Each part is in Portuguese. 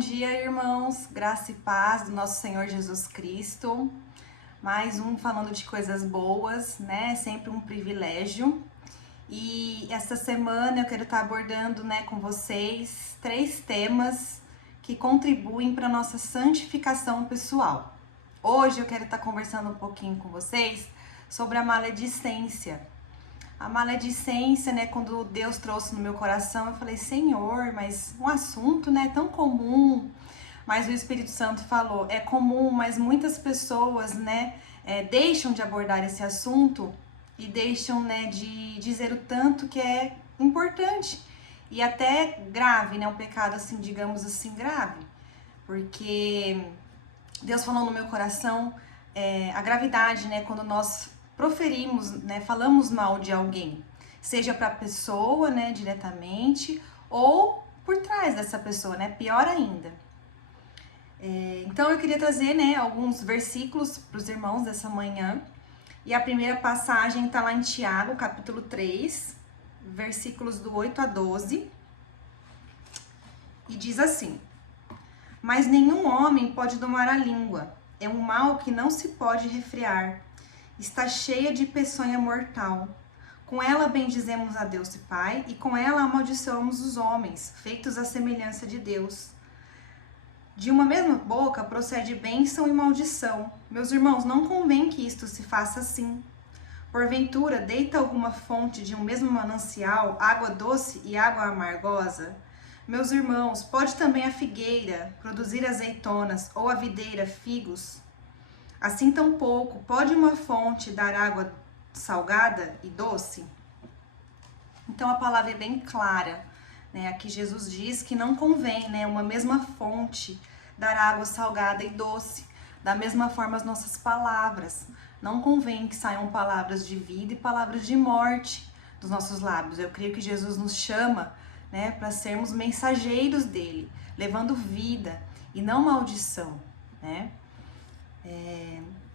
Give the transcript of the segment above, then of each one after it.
dia, irmãos, graça e paz do nosso Senhor Jesus Cristo. Mais um falando de coisas boas, né? Sempre um privilégio. E esta semana eu quero estar abordando, né, com vocês 3 temas que contribuem para a nossa santificação pessoal. Hoje eu quero estar conversando um pouquinho com vocês sobre a maledicência. A maledicência, né, quando Deus trouxe no meu coração, eu falei, Senhor, mas um assunto, né, tão comum. Mas o Espírito Santo falou, é comum, mas muitas pessoas, né, deixam de abordar esse assunto e deixam, né, de dizer o tanto que é importante e até grave, né, um pecado assim, digamos assim, grave. Porque Deus falou no meu coração a gravidade, né, quando nós proferimos, né, falamos mal de alguém, seja para a pessoa, né, diretamente, ou por trás dessa pessoa, né, pior ainda. Então eu queria trazer, né, alguns versículos para os irmãos dessa manhã, e a primeira passagem está lá em Tiago, capítulo 3, versículos do 8 a 12, e diz assim: Mas nenhum homem pode domar a língua, é um mal que não se pode refrear. Está cheia de peçonha mortal. Com ela bendizemos a Deus e Pai, e com ela amaldiçoamos os homens, feitos à semelhança de Deus. De uma mesma boca procede bênção e maldição. Meus irmãos, não convém que isto se faça assim. Porventura, deita alguma fonte de um mesmo manancial, água doce e água amargosa? Meus irmãos, pode também a figueira produzir azeitonas, ou a videira figos? Assim tampouco pode uma fonte dar água salgada e doce? Então a palavra é bem clara, né? Aqui Jesus diz que não convém, né, uma mesma fonte dar água salgada e doce. Da mesma forma as nossas palavras. Não convém que saiam palavras de vida e palavras de morte dos nossos lábios. Eu creio que Jesus nos chama, né, para sermos mensageiros dele, levando vida e não maldição, né?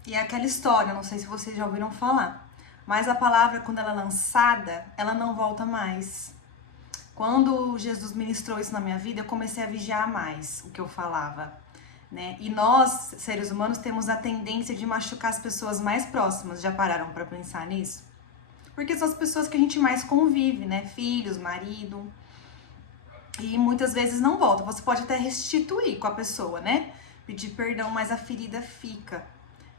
E é aquela história, não sei se vocês já ouviram falar, mas a palavra, quando ela é lançada, ela não volta mais. Quando Jesus ministrou isso na minha vida, eu comecei a vigiar mais o que eu falava, né? E nós, seres humanos, temos a tendência de machucar as pessoas mais próximas. Já pararam para pensar nisso? Porque são as pessoas que a gente mais convive, né? Filhos, marido. E muitas vezes não volta. Você pode até restituir com a pessoa, né? Pedir perdão, mas a ferida fica,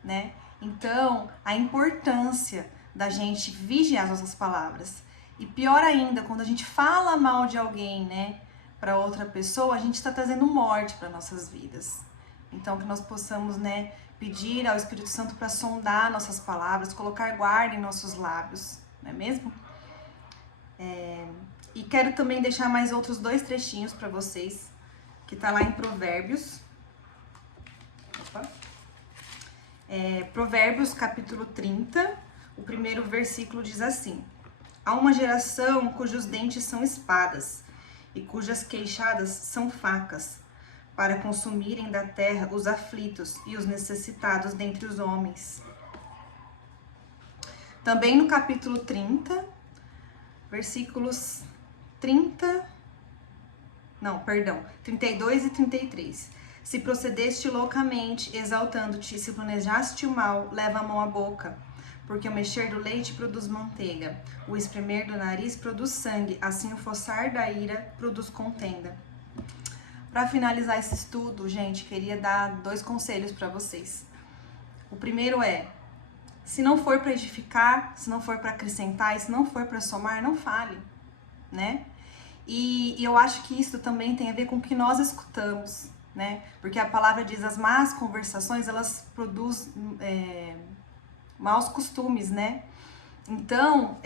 né? Então, a importância da gente vigiar as nossas palavras. E pior ainda, quando a gente fala mal de alguém, né, para outra pessoa, a gente está trazendo morte para nossas vidas. Então, que nós possamos, né, pedir ao Espírito Santo para sondar nossas palavras, colocar guarda em nossos lábios, não é mesmo? E quero também deixar mais outros 2 trechinhos para vocês, que tá lá em Provérbios. Provérbios, capítulo 30, o primeiro versículo diz assim: Há uma geração cujos dentes são espadas, e cujas queixadas são facas, para consumirem da terra os aflitos e os necessitados dentre os homens. Também no capítulo 30, versículos 32 e 33. Se procedeste loucamente, exaltando-te, e se planejaste o mal, leva a mão à boca. Porque o mexer do leite produz manteiga, o espremer do nariz produz sangue, assim o fossar da ira produz contenda. Para finalizar esse estudo, gente, queria dar 2 conselhos para vocês. O primeiro é, se não for para edificar, se não for para acrescentar, e se não for para somar, não fale, né? E eu acho que isso também tem a ver com o que nós escutamos, né? Porque a palavra diz, as más conversações, elas produzem maus costumes, né? Então,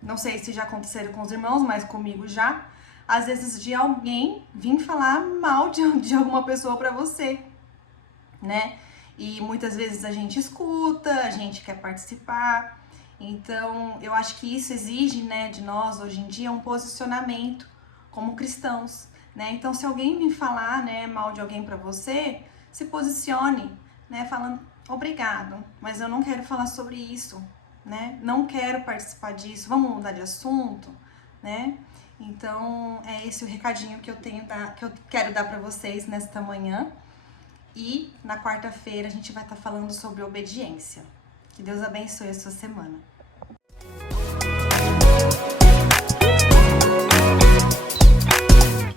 não sei se já aconteceram com os irmãos, mas comigo já, às vezes de alguém vir falar mal de alguma pessoa pra você, né? E muitas vezes a gente escuta, a gente quer participar. Então, eu acho que isso exige, né, de nós, hoje em dia, um posicionamento como cristãos, né? Então, se alguém vir falar, né, mal de alguém pra você, se posicione, né, falando, obrigado, mas eu não quero falar sobre isso, né? Não quero participar disso, vamos mudar de assunto, né? Então, é esse o recadinho que eu quero dar para vocês nesta manhã. E na quarta-feira a gente vai estar falando sobre obediência. Que Deus abençoe a sua semana.